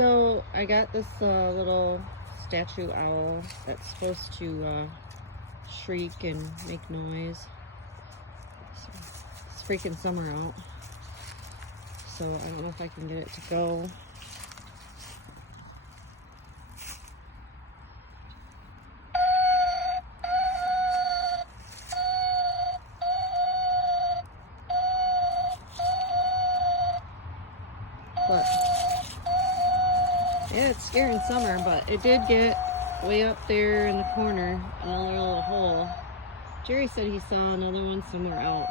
So I got this little statue owl that's supposed to shriek and make noise. So it's freaking summer out. So I don't know if I can get it to go. But yeah, it's scaring summer, but it did get way up there in the corner, another little hole. Jerry said he saw another one somewhere else.